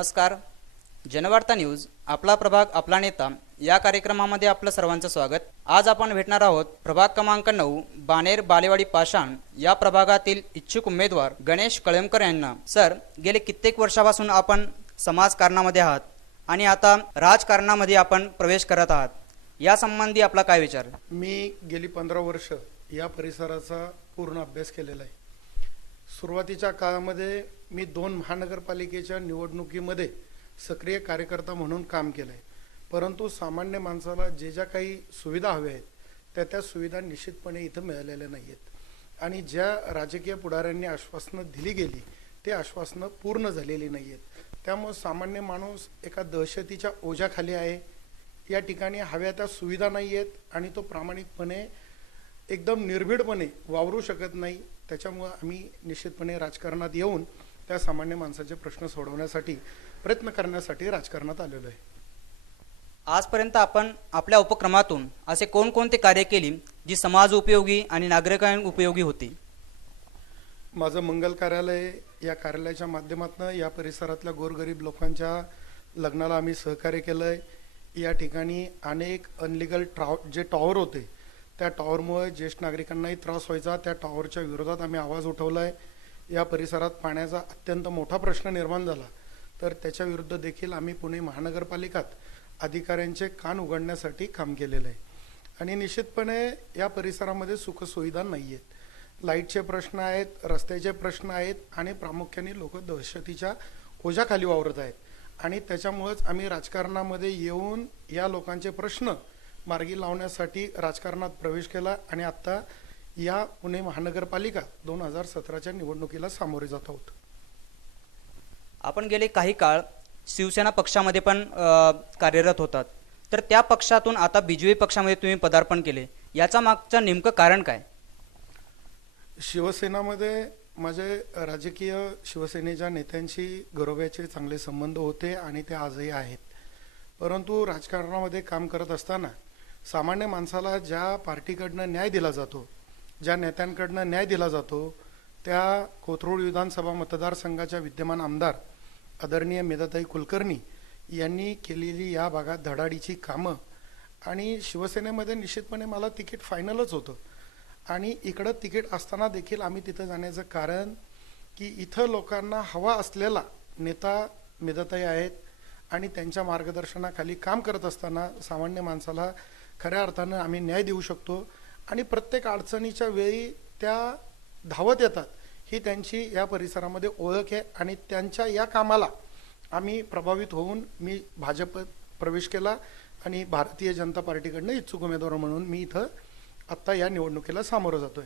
नमस्कार. जनवार्ता न्यूज आपला प्रभाग आपला नेता या कार्यक्रमामध्ये आपलं सर्वांचं स्वागत. आज आपण भेटणार आहोत प्रभाग क्रमांक नऊ बानेर बालेवाडी पाषाण या प्रभागातील इच्छुक उमेदवार गणेश कळमकर यांना. सर गेले कित्येक वर्षापासून आपण समाजकारणामध्ये आहात आणि आता राजकारणामध्ये आपण प्रवेश करत आहात. या संबंधी आपला काय विचार? मी गेली पंधरा वर्ष या परिसराचा पूर्ण अभ्यास केलेला आहे. सुरुवातीच्या काळामध्ये मी दोन महानगरपालिकेच्या निवडणुकीमध्ये सक्रिय कार्यकर्ता म्हणून काम केलं आहे परंतु सामान्य माणसाला जे ज्या काही सुविधा हव्या आहेत त्या त्या सुविधा निश्चितपणे इथं मिळालेल्या नाही आहेत आणि ज्या राजकीय पुढाऱ्यांनी आश्वासनं दिली गेली ते आश्वासनं पूर्ण झालेली नाही आहेत त्यामुळं सामान्य माणूस एका दहशतीच्या ओझ्याखाली आहे. या ठिकाणी हव्या त्या सुविधा नाही आहेत आणि तो प्रामाणिकपणे एकदम निर्भीडपणे वावरू शकत नाही. त्याच्यामुळं आम्ही निश्चितपणे राजकारणात येऊन त्या सामान्य माणसाचे प्रश्न सोडवण्यासाठी प्रयत्न करण्यासाठी राजकारणात आलेलो आहे. आजपर्यंत आपण आपल्या उपक्रमातून असे कोणकोणते कार्य केली जी समाज उपयोगी आणि नागरिकां उपयोगी होती? माझं मंगल कार्यालय या कार्यालयाच्या माध्यमातून या परिसरातल्या गोरगरीब लोकांच्या लग्नाला आम्ही सहकार्य केलं आहे या ठिकाणी अनेक अनलिगल ट्राव जे टॉवर होते त्या टॉवरमुळे ज्येष्ठ नागरिकांनाही त्रास व्हायचा त्या टॉवरच्या विरोधात आम्ही आवाज उठवला आहे या परिसरात पाण्याचा अत्यंत मोठा प्रश्न निर्माण झाला. तर त्याच्या विरुद्ध देखील आम्ही पुणे महानगरपालिकात अधिकाऱ्यांचे कान उघडण्यासाठी काम केलेलं आहे. आणि निश्चितपणे या परिसरामध्ये सुखसुविधा नाही आहेत लाईटचे प्रश्न आहेत रस्त्याचे प्रश्न आहेत आणि प्रामुख्याने लोक दहशतीच्या ओझ्याखाली वावरत आहेत. आणि त्याच्यामुळेच आम्ही राजकारणामध्ये येऊन या लोकांचे प्रश्न मार्गी लावण्यासाठी राजकारणात प्रवेश केला आणि आत्ता या पुणे महानगरपालिका दोन हजार सतराच्या निवडणुकीला सामोरे जात आहोत. आपण गेले काही काळ शिवसेना पक्षामध्ये पण कार्यरत होतात. तर त्या पक्षातून आता बीजेपी पक्षामध्ये तुम्ही पदार्पण केले. याचा मागचं नेमकं कारण काय? शिवसेनामध्ये माझे राजकीय शिवसेनेच्या नेत्यांशी गौरवाचे चांगले संबंध होते आणि ते आजही आहेत. परंतु राजकारणामध्ये काम करत असताना सामान्य माणसाला ज्या पार्टीकडनं न्याय दिला जातो ज्या नेत्यांकडनं न्याय दिला जातो त्या कोथरूड विधानसभा मतदारसंघाच्या विद्यमान आमदार आदरणीय मेधाताई कुलकर्णी यांनी केलेली या भागात धडाडीची कामं आणि शिवसेनेमध्ये निश्चितपणे मला तिकीट फायनलच होतं. आणि इकडं तिकीट असताना देखील आम्ही तिथं जाण्याचं कारण की इथं लोकांना हवा असलेला नेता मेधाताई आहेत आणि त्यांच्या मार्गदर्शनाखाली काम करत असताना सामान्य माणसाला खऱ्या अर्थानं आम्ही न्याय देऊ शकतो. आणि प्रत्येक अडचणीच्या वेळी त्या धावत येतात. ही त्यांची या परिसरामध्ये ओळख आहे आणि त्यांच्या या कामाला आम्ही प्रभावित होऊन मी भाजप प्रवेश केला आणि भारतीय जनता पार्टीकडनं इच्छुक उमेदवार म्हणून मी इथं आत्ता या निवडणुकीला सामोरं जातोय.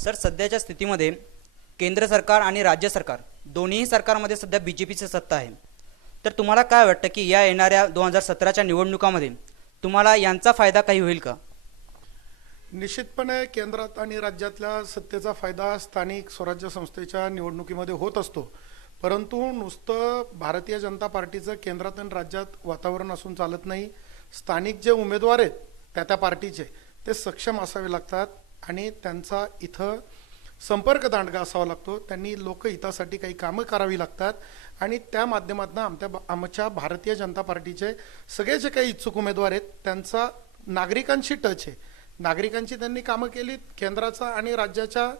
सर सध्याच्या स्थितीमध्ये केंद्र सरकार आणि राज्य सरकार दोन्ही सरकारमध्ये सध्या बी जे पीची सत्ता आहे. तर तुम्हाला काय वाटतं की या येणाऱ्या दोन हजार सतराच्या निवडणुकामध्ये तुम्हाला यांचा फायदा काही होईल का? निश्चितपणे केंद्रात आणि राज्यातल्या सत्तेचा फायदा स्थानिक स्वराज्य संस्थेच्या निवडणुकीमध्ये होत असतो. परंतु नुसतं भारतीय जनता पार्टीचं केंद्रात आणि राज्यात वातावरण असून चालत नाही. स्थानिक जे उमेदवार आहेत त्या त्या पार्टीचे ते सक्षम असावे लागतात आणि त्यांचा इथं संपर्क दांडगा असावा लागतो. त्यांनी लोकहितासाठी काही कामं करावी लागतात आणि त्या माध्यमातून आमच्या आमच्या भारतीय जनता पार्टीचे सगळे जे काही इच्छुक उमेदवार आहेत त्यांचा नागरिकांशी टच आहे. नागरिकांची त्यांनी कामं केलीत केंद्राचा आणि राज्याच्या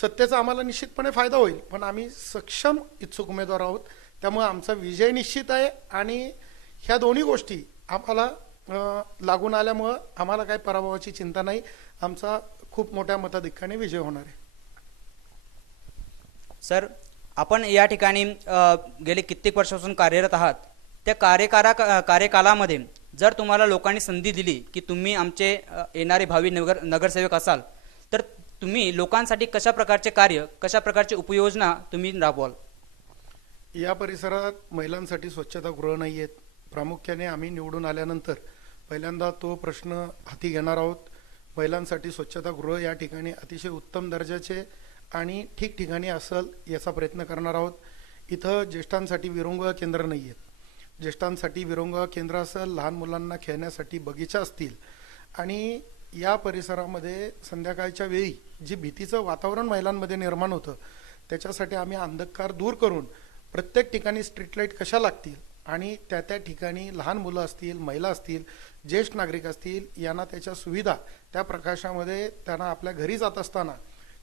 सत्तेचा आम्हाला निश्चितपणे फायदा होईल. पण आम्ही सक्षम इच्छुक उमेदवार आहोत. त्यामुळे आमचा विजय निश्चित आहे आणि ह्या दोन्ही गोष्टी आम्हाला लागून आल्यामुळं आम्हाला काही पराभवाची चिंता नाही. आमचा खूप मोठ्या मताधिक्याने विजय होणार आहे. सर आपण या ठिकाणी गेले कित्येक वर्षापासून कार्यरत आहात. त्या कार्यकारा कार्यकालामध्ये जर तुम्हाला लोकांनी संधी दिली की तुम्ही आमचे येणारे भावी नगर नगरसेवक असाल तर तुम्ही लोकांसाठी कशा प्रकारचे कार्य कशा प्रकारची उपयोजना तुम्ही राबवाल? या परिसरात महिलांसाठी स्वच्छतागृह नाही आहेत प्रामुख्याने आम्ही निवडून आल्यानंतर पहिल्यांदा तो प्रश्न हाती घेणार आहोत. महिलांसाठी स्वच्छतागृह या ठिकाणी अतिशय उत्तम दर्जाचे आणि ठिकठिकाणी असेल याचा प्रयत्न करणार आहोत. इथं ज्येष्ठांसाठी विरंगुळा केंद्र नाही आहेत ज्येष्ठांसाठी विरंगुळा केंद्र असेल लहान मुलांना खेळण्यासाठी बगीचा असतील. आणि या परिसरामध्ये संध्याकाळच्या वेळी जी भीतीचं वातावरण महिलांमध्ये निर्माण होतं त्याच्यासाठी आम्ही अंधकार दूर करून प्रत्येक ठिकाणी स्ट्रीट लाइट कशा लागतील आणि त्या त्या ठिकाणी लहान मुलं असतील महिला असतील ज्येष्ठ नागरिक असतील यांना त्याच्या सुविधा त्या प्रकाशामध्ये त्यांना आपल्या घरी जात असताना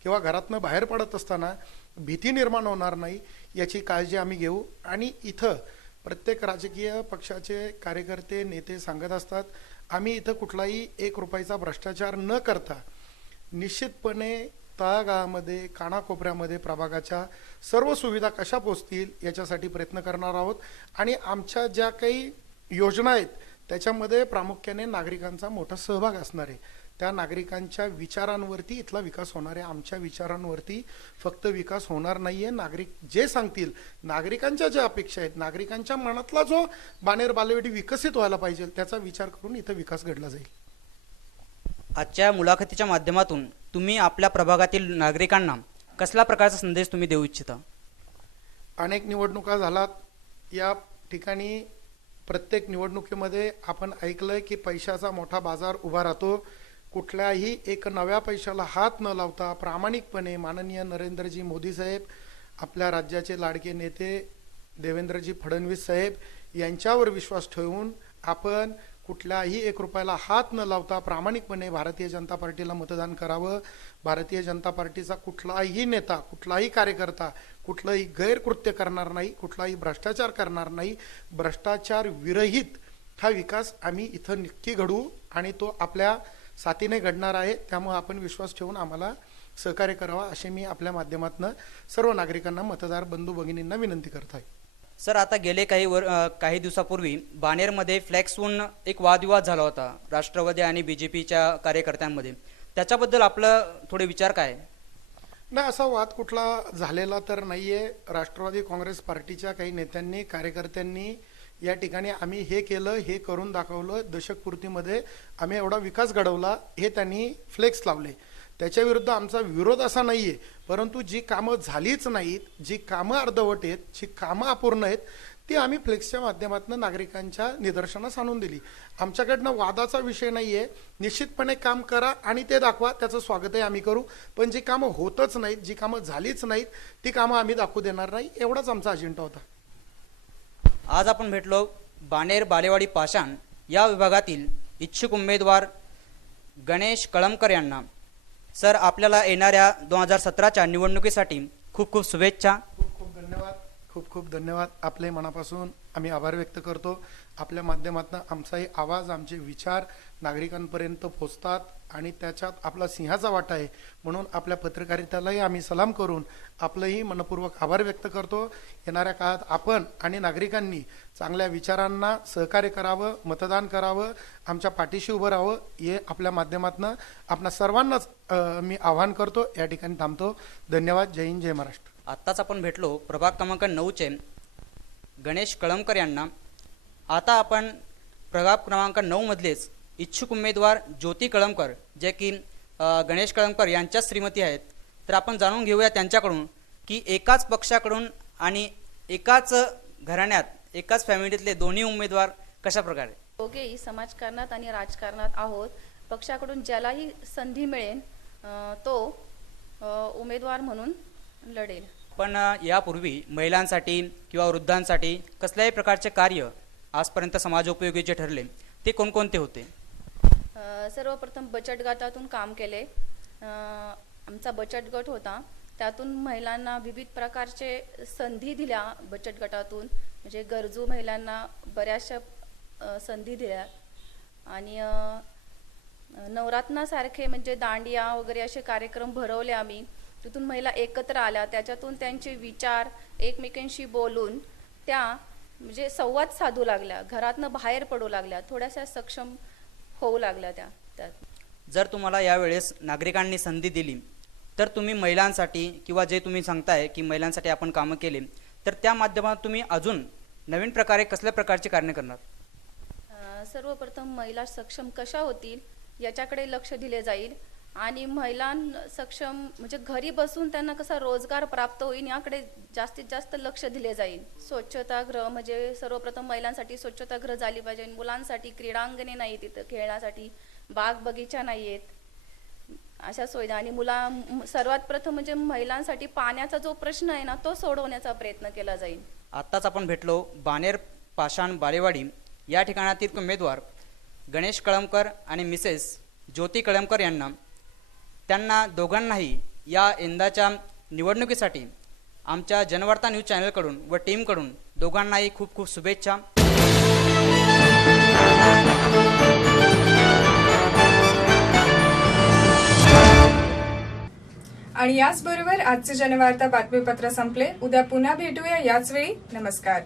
किंवा घरातनं बाहेर पडत असताना भीती निर्माण होणार नाही याची काळजी आम्ही घेऊ. आणि इथं प्रत्येक राजकीय पक्षाचे कार्यकर्ते नेते सांगत असतात आम्ही इथं कुठलाही एक रुपयाचा भ्रष्टाचार न करता निश्चितपणे तळागाळामध्ये कानाकोपऱ्यामध्ये प्रभागाच्या सर्व सुविधा कशा पोचतील याच्यासाठी प्रयत्न करणार आहोत आणि आमच्या ज्या काही योजना आहेत त्याच्यामध्ये प्रामुख्याने नागरिकांचा मोठा सहभाग असणार आहे. त्या नागरिकांच्या विचारांवरती इथला विकास होणार आहे आमच्या विचारांवरती फक्त विकास होणार नाहीये. नागरिक जे सांगतील नागरिकांच्या ज्या अपेक्षा आहेत नागरिकांच्या मनातला जो बाणेर बालेवाडी विकसित व्हायला पाहिजे त्याचा विचार करून इथं विकास घडला जाईल. आजच्या मुलाखतीच्या माध्यमातून तुम्ही आपल्या प्रभागातील नागरिकांना कसल्या प्रकारचा संदेश तुम्ही देऊ इच्छिता? अनेक निवडणुका झालात या ठिकाणी प्रत्येक निवडणुकीमध्ये आपण ऐकलंय की पैशाचा मोठा बाजार उभा राहतो. कुठल्याही एक नव्या पैशाला हात न लावता प्रामाणिकपणे माननीय नरेंद्रजी मोदी साहेब आपल्या राज्याचे लाडके नेते देवेंद्रजी फडणवीस साहेब यांच्यावर विश्वास ठेवून आपण कुठल्याही एक रुपयाला हात न लावता प्रामाणिकपणे भारतीय जनता पार्टीला मतदान करावं. भारतीय जनता पार्टीचा कुठलाही नेता कुठलाही कार्यकर्ता कुठलंही गैरकृत्य करणार नाही कुठलाही भ्रष्टाचार करणार नाही. भ्रष्टाचार विरहित हा विकास आम्ही इथं नक्की घडू आणि तो आपल्या साथीने घडणार आहे त्यामुळे आपण विश्वास ठेवून आम्हाला सहकार्य करावा असे मी आपल्या माध्यमातून सर्व नागरिकांना मतदार बंधू भगिनींना विनंती करत आहे सर आता गेले काही वर काही दिवसापूर्वी बाणेरमध्ये फ्लॅक्सहून एक वादविवाद झाला होता राष्ट्रवादी आणि बी जे पीच्या कार्यकर्त्यांमध्ये. त्याच्याबद्दल आपलं थोडे विचार काय? आहे? नाही असा वाद कुठला झालेला तर नाहीये. राष्ट्रवादी काँग्रेस पार्टीच्या काही नेत्यांनी कार्यकर्त्यांनी या ठिकाणी आम्ही हे केलं हे करून दाखवलं दशकपूर्तीमध्ये आम्ही एवढा विकास घडवला हे त्यांनी फ्लेक्स लावले. त्याच्या विरुद्ध आमचा विरोध असा नाही आहे परंतु जी कामं झालीच नाहीत जी कामं अर्धवट आहेत जी कामं अपूर्ण आहेत ती आम्ही फ्लेक्सच्या माध्यमातून नागरिकांच्या निदर्शनास आणून दिली. आमच्याकडनं वादाचा विषय नाही आहे निश्चितपणे काम करा आणि ते दाखवा त्याचं स्वागतही आम्ही करू. पण जी कामं होतच नाहीत जी कामं झालीच नाहीत ती कामं आम्ही दाखवू देणार नाही एवढाच आमचा अजेंडा होता. आज आपण भेटलो बाणेर बालेवाडी पाषाण या विभागातील इच्छुक उमेदवार गणेश कळमकर यांना. सर आपल्याला येणाऱ्या दोन हजार सतराच्या निवडणुकीसाठी खूप खूप शुभेच्छा. खूप खूप धन्यवाद. खूप खूप धन्यवाद. आपले मनापासून आम्ही आभार व्यक्त करतो. आपल्या माध्यमातून आमचाही आवाज आमचे विचार नागरिकांपर्यंत पोचतात आणि त्याच्यात आपला सिंहाचा वाटा आहे. म्हणून आपल्या पत्रकारितालाही आम्ही सलाम करून आपलंही मनपूर्वक आभार व्यक्त करतो. येणाऱ्या काळात आपण आणि नागरिकांनी चांगल्या विचारांना सहकार्य करावं मतदान करावं आमच्या पाठीशी उभं राहावं हे आपल्या माध्यमातून आपणा सर्वांनाच मी आवाहन करतो. या ठिकाणी थांबतो. धन्यवाद. जय हिंद जय महाराष्ट्र. आत्ताच आपण भेटलो प्रभाग क्रमांक नऊचे. गणेश कळमकर यांना. आता आपण प्रभाग क्रमांक नऊमधलेच इच्छुक उमेदवार ज्योती कळमकर जे की गणेश कळमकर यांच्याच श्रीमती आहेत. तर आपण जाणून घेऊया त्यांच्याकडून की एकाच पक्षाकडून आणि एकाच घराण्यात एकाच फॅमिलीतले दोन्ही उमेदवार कशा प्रकारे? दोघेही समाजकारणात आणि राजकारणात आहोत. पक्षाकडून ज्यालाही संधी मिळेल तो उमेदवार म्हणून लढेल. पण यापूर्वी महिलांसाठी किंवा वृद्धांसाठी कसल्याही प्रकारचे कार्य आजपर्यंत समाजोपयोगी जे ठरले ते कोणकोणते होते? सर्वप्रथम बचत गटातून काम केले. आमचा बचत गट होता. त्यातून महिलांना विविध प्रकारचे संधी दिल्या बचत गटातून. म्हणजे गरजू महिलांना बऱ्याचशा संधी दिल्या. आणि अं, नवरात्रासारखे म्हणजे दांडिया वगैरे असे कार्यक्रम भरवले आम्ही. तिथून महिला एकत्र आल्या. त्याच्यातून त्यांचे विचार एकमेकांशी बोलून त्या म्हणजे संवाद साधू लागल्या. घरातनं बाहेर पडू लागल्या. थोड्याशा सक्षम होऊ लागल्या त्या. त्यात जर तुम्हाला यावेळेस नागरिकांनी संधी दिली तर तुम्ही महिलांसाठी किंवा जे तुम्ही सांगताय की महिलांसाठी आपण कामं केले तर त्या माध्यमातून तुम्ही अजून नवीन प्रकारे कसल्या प्रकारचे कार्य करणार? सर्वप्रथम महिला सक्षम कशा होतील याच्याकडे लक्ष दिले जाईल. आणि महिलां सक्षम म्हणजे घरी बसून त्यांना कसा रोजगार प्राप्त होईल याकडे जास्तीत जास्त लक्ष दिले जाईल. स्वच्छतागृह म्हणजे सर्वप्रथम महिलांसाठी स्वच्छतागृह झाली पाहिजे. मुलांसाठी क्रीडांगणे नाही तिथं खेळण्यासाठी बाग बगीचा नाही आहेत. अशा सुविधा. आणि मुला सर्वात प्रथम म्हणजे महिलांसाठी पाण्याचा जो प्रश्न आहे ना तो सोडवण्याचा प्रयत्न केला जाईल. आत्ताच आपण भेटलो बानेर पाषाण बालेवाडी. या ठिकाणातील उमेदवार गणेश कळमकर आणि मिसेस ज्योती कळमकर यांना त्यांना दोघांनाही या यंदाच्या निवडणुकीसाठी आमच्या जनवार्ता न्यूज चॅनलकडून व टीमकडून दोघांनाही खूप खूप शुभेच्छा. आणि याचबरोबर आजचे जनवार्ता बातमीपत्र संपले. उद्या पुन्हा भेटूया याच वेळी नमस्कार.